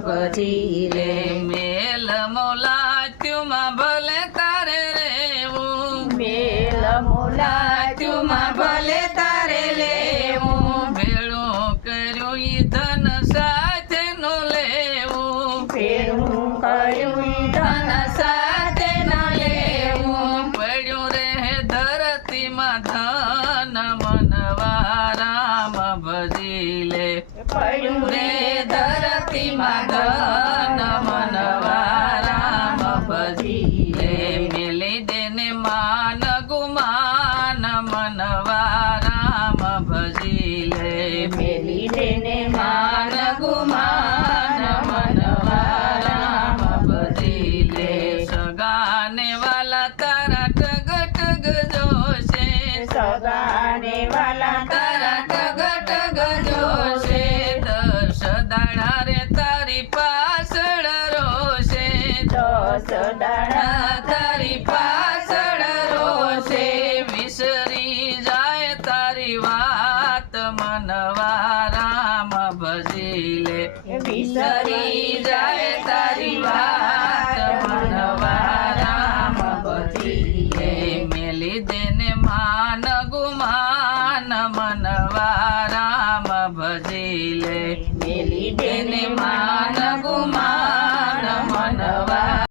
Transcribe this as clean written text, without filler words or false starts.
ભજી લે મેલ મોલાત્યુમાં ભલે તારે રેવું મેલ મોલાત્યુમાં ભલે તારે લેવું ભેળું કર્યું ઈ ધન સાથે નો લેવું ભેળું કર્યું ઈ ધન સાથે ન લેવું પડ્યું રે ધરતીમાં ધન મનવા રામ ભજી લે પડ્યું રે ધરતીમાં ધન મનવા રામ ભજી લે મેલી દેને માન ગુમાન મનવા રામ ભજી લે મેલી દેને માન ગુમાન મનવા રામ ભજી લે સગાને વાલા તારા ટગ ટગ જોશે સગાને વાલા તારા ટગ ટગ જોશે દસ દાડા રે તારી પાછળ રોશે 10 દાડા તારી પાછળ રોશે વિસરી જાય તારી વાત મનવા રામ ભજી લે વિસરી જાય